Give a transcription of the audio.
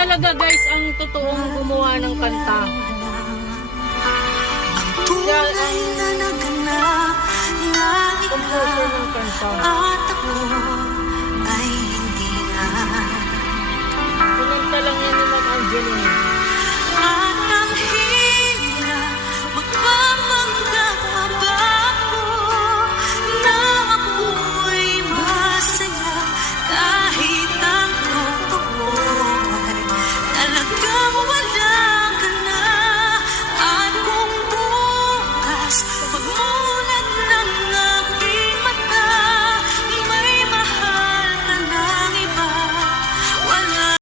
talaga guys ang totoong gumawa ng kanta. Siya ang composer ng kanta. At ako ay hindi na. Kumanta lang yan ni Ma'am Angeline.